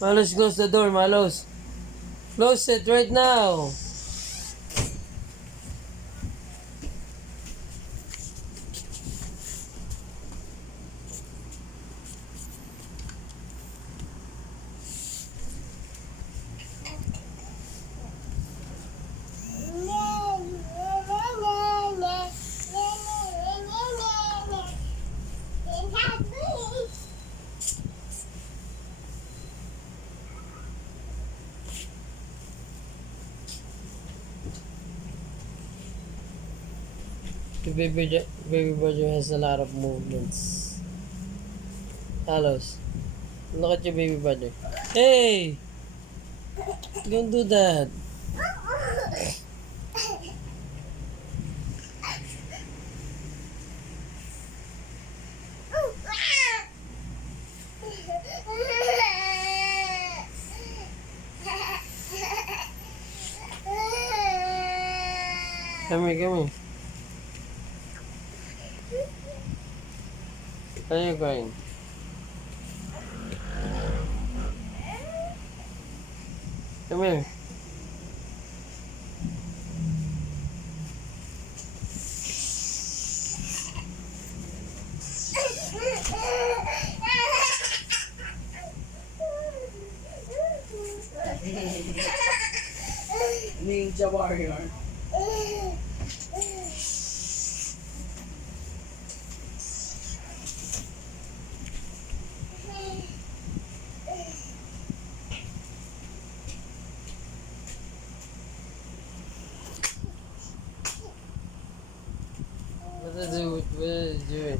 Malos, close the door, Malos. Close it right now. The baby brother has a lot of movements. Malos, look at your baby brother. Hey! Don't do that. Come here, come here. Why are you crying? Come here. Ninja warrior. What is it? What is it doing?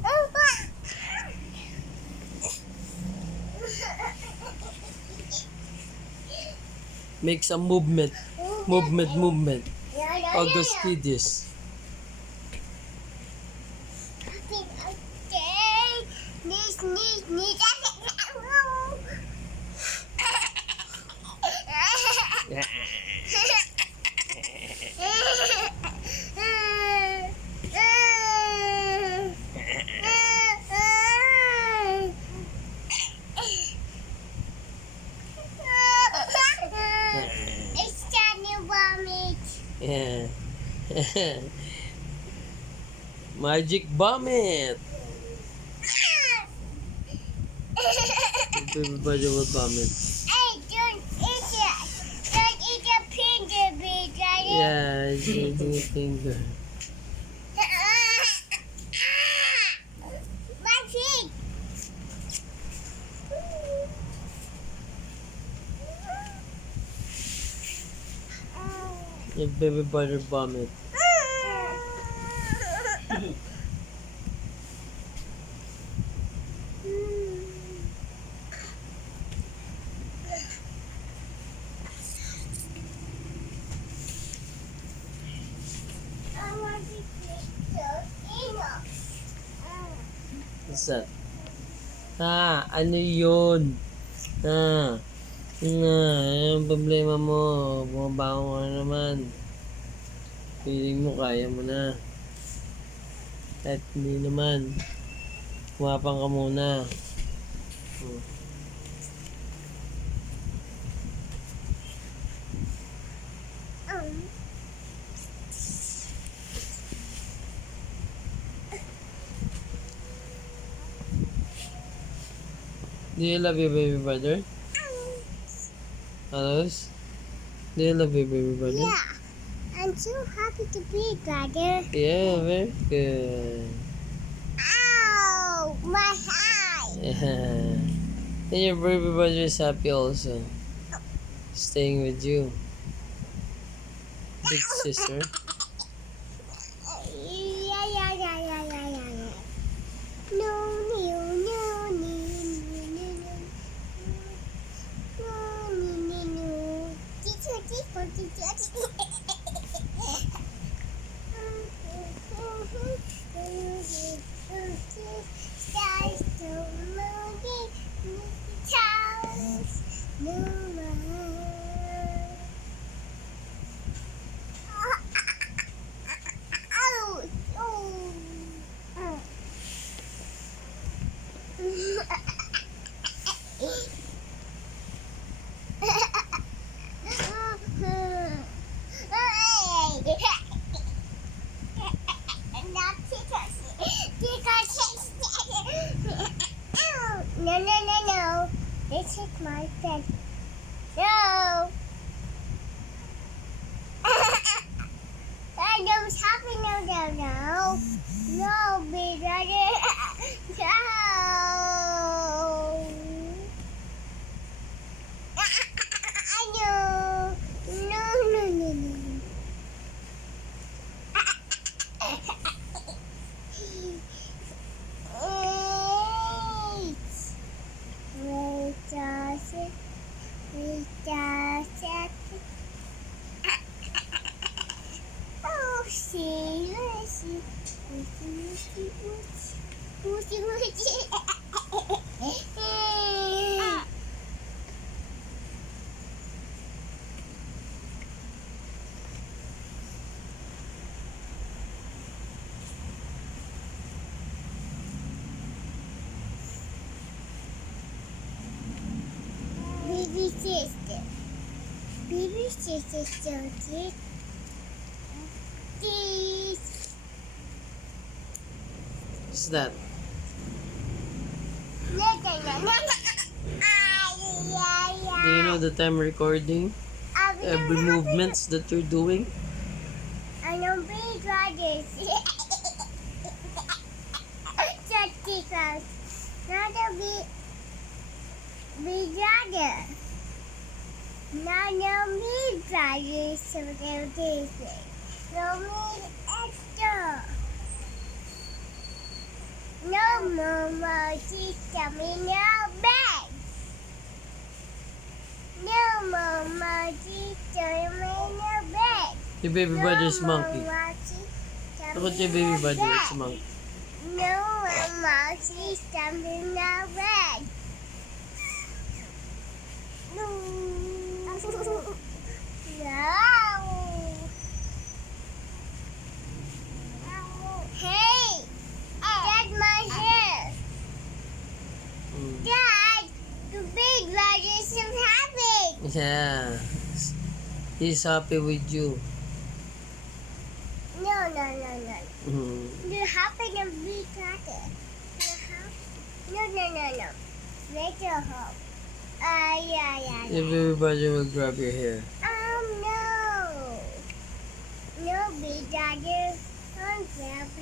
Make some movement. Movement. August Kiddies. It's Johnny Vomit. Yeah. Magic vomit. Everybody will vomit. Hey, don't eat it. Don't eat a finger, big Johnny. Yeah, it's eating a finger. My feet. Your baby brother vomit. What's that? Ano yun? Yung problema mo. Bumabangon ka na naman. Feeling mo, kaya mo na. Kahit hindi naman. Kumapang ka muna. Do you love your baby brother? Alos? Do you love your baby brother? Yeah, I'm so happy to be brother. Yeah, very good. Ow, my eye. Yeah. And your baby brother is happy also. Staying with you. Big sister. Yeah. No. No. no. No, big daddy. No. No. No, no, no, no. Wait just it. Wait just it. Oh, see, see. Baby sister. Baby sister so cute. This. What's that? No, no, no, no. Do you know that I'm recording every movements that you're doing? I know big brothers. Just because. Not a big brother. Not no big brothers. So they're different. No big extra. No mama, sister, me no bed. No mama, sister, me no bed. Your baby brother's monkey. Look at your baby brother, it's a monkey. No mama, sister, me no bed. No. Hey, that's my hair. Mm. Dad, the big brother is so happy. Yeah. He's happy with you. No, no, no, no. Mm. You happy to big brother. No, no, no, no. Make your home. Yeah. Your baby brother will grab your hair. No. No, big brother. Don't grab it.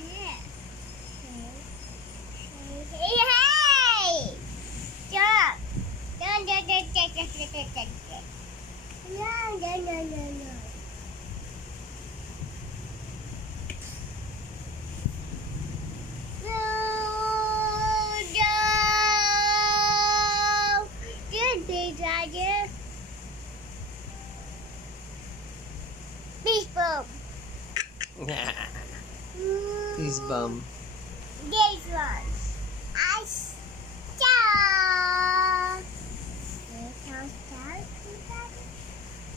Hey! Stop! No. Good big brother. Beef bum. He's bum. This one. I stop.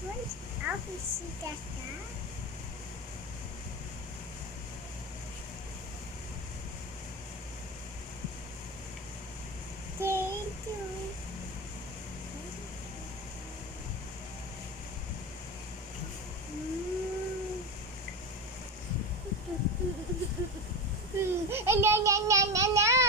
Once I'll see that star. Thank you. No.